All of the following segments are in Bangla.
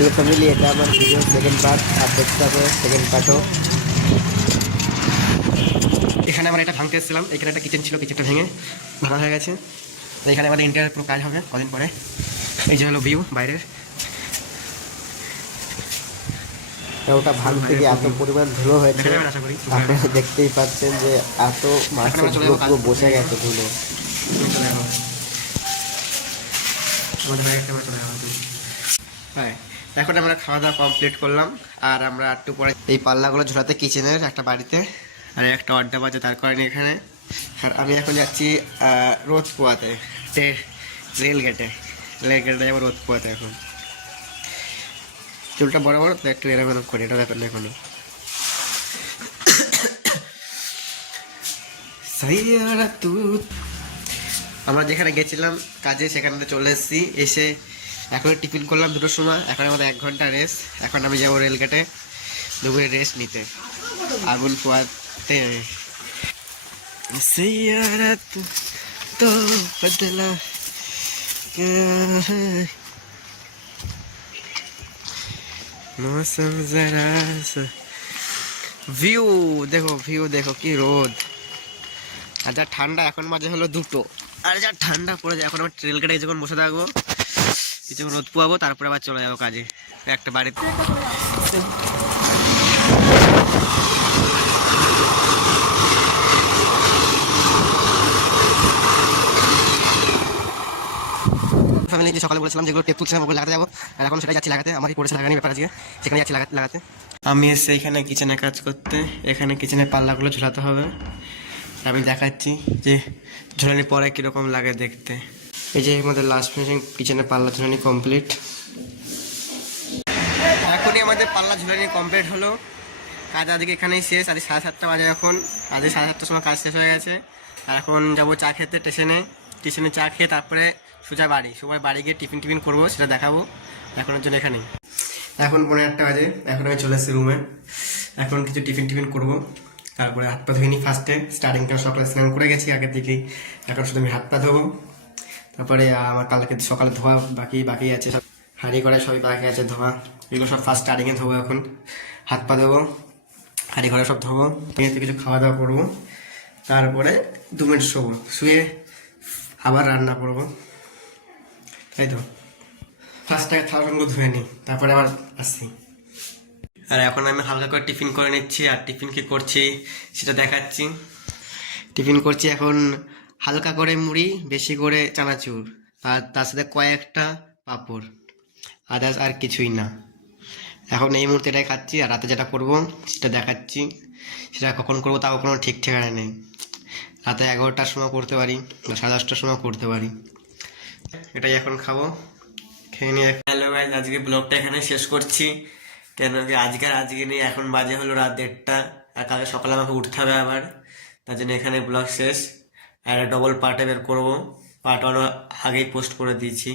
হ্যালো ফ্যামিলি, এটা আমার ভিডিও সেকেন্ড পার্ট, আর দেখতে হবে সেকেন্ড পার্টও। এখানে আমরা এটা ভাঙতে এসেছিলাম। এখানে একটা কিচেন ছিল, কিচেনটা ভেঙে ভাঙা হয়ে গেছে। তো এখানে আমাদের ইন্টারিয়ার পুরো কাজ হবে কদিন পরে। এই যে হলো ভিউ বাইরের। ওটা ভাঙতে গিয়ে এত পরিমাণ ধুলো হয়েছে, দেখা যাবেন আশা করি। আপনারা দেখতেই পাচ্ছেন যে এত মাছের ধুলো পুরো বসে গেছে ধুলো। চলে যাবো আমাদের বাইরে চলে যাবো। হ্যাঁ, এখন আমরা খাওয়া দাওয়া কমপ্লিট করলাম। আর আমরা একটু পরে এই পাল্লাগুলো ঝোলাতে কিচেনের একটা বাড়িতে, আর একটা আড্ডা বাজে তার কারণে এখানে। আর আমি এখন যাচ্ছি রোদ পোয়াতে, রেল গেটে যাবো রোদ পোয়াতে। এখন চুলটা বড় বড় তো একটু এরকম করে, এটা ব্যাপার না এখনো। আমরা যেখানে গেছিলাম কাজে সেখানে চলে এসেছি। এসে এখন টিফিন করলাম 2টোর সময়। এখন আমাদের 1 ঘন্টা রেস্ট। এখন আমি যাবো রেলগেটে দুপুরে রেস্ট নিতে, আগুন পোয়াতে। তো বদলা মৌসম জরা ভিউ দেখো, ভিউ দেখো কি রোদ। আর যা ঠান্ডা, এখন মাঝে হলো 2টো, আর যা ঠান্ডা পড়ে যায়। এখন আমার রেলগেটে যখন বসে থাকবো, কিছুক্ষণ রোদ পোয়াবো, তারপরে আবার চলে যাবো কাজে একটা বাড়িতে। ফ্যামিলি যে সকালে বলেছিলাম যেগুলো টেপ তুলছিলাম ওগুলো লাগাতে যাবো, আর এখন সেটাই যাচ্ছি লাগাতে। আমারই পড়েছে লাগানি ব্যাপার আজকে, সেখানে যাচ্ছি লাগাতে। আমি এসে এখানে কিচেনে কাজ করতে। এখানে কিচেনের পাল্লাগুলো ঝুলাতে হবে। আমি দেখাচ্ছি যে ঝুলানির পরে কীরকম লাগে দেখতে। এই যে আমাদের লাস্ট ফিনিশিং কিচেনের পাল্লা ঝুলানি কমপ্লিট। এখনই আমাদের পাল্লা ঝুলানি কমপ্লিট হলো। কাজ আজকে এখানেই শেষ। আজ 7:30 বাজে এখন। আজকে 7:30টার সময় কাজ শেষ হয়ে গেছে। আর এখন যাবো চা খেতে স্টেশনে চা খেয়ে তারপরে সোজা বাড়ি গিয়ে টিফিন করবো, সেটা দেখাবো। এখনের জন্য এখানেই। এখন 1:30 বাজে। এখন আমি চলে এসেছি রুমে। এখন কিছু টিফিন করবো, তারপরে হাত পা ধুয়ে নিই। ফার্স্টে স্টার্টিংটা সকালে স্নান করে গেছি আগের দিকেই। এখন শুধু আমি হাত পা ধোবো। তারপরে আমার কালকে সকালে ধোয়া বাকি আছে, সব হাঁড়ি কড়াই সবই বাকি আছে ধোয়া। এগুলো সব ফার্স্ট স্টার্টিংয়ে ধোবো। এখন হাত পা ধোবো, হাঁড়ি কড়াই সব ধোবো, কিছু খাওয়া দাওয়া করবো। তারপরে 2 মিনিট শোবো, শুয়ে আবার রান্না করবো, তাই তো। ফার্স্ট আগে থালাগুলো ধুয়ে নিই, তারপরে আবার আসছি। আর এখন আমি হালকা করে টিফিন করে নিচ্ছি। আর টিফিন কি করছি সেটা দেখাচ্ছি। টিফিন করছি এখন হালকা করে মুড়ি, বেশি করে চানাচুর, আর তার সাথে কয়েকটা পাঁপড়, আদার্স আর কিছুই না। এখন এই মুহূর্তে এটাই খাচ্ছি। আর রাতে যেটা করবো সেটা দেখাচ্ছি। সেটা কখন করবো তাও কোনো ঠিক ঠিকানা নেই। রাতে 11টার সময় করতে পারি বা 10:30টার সময় করতে পারি। এটাই এখন খাবো, খেয়ে নিয়ে। হ্যালো গাইস, আজকে ব্লগটা এখানে শেষ করছি। কেন কি আজকে নেই। এখন বাজে হলো রাত 1:30। আর কালকে সকালে আমাকে উঠতে হবে আবার, তার জন্য এখানে ব্লগ শেষ। আর ডবল পার্টে বের করবো। পার্ট 1 আগেই পোস্ট করে দিয়েছি।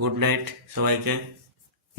গুড নাইট সবাইকে।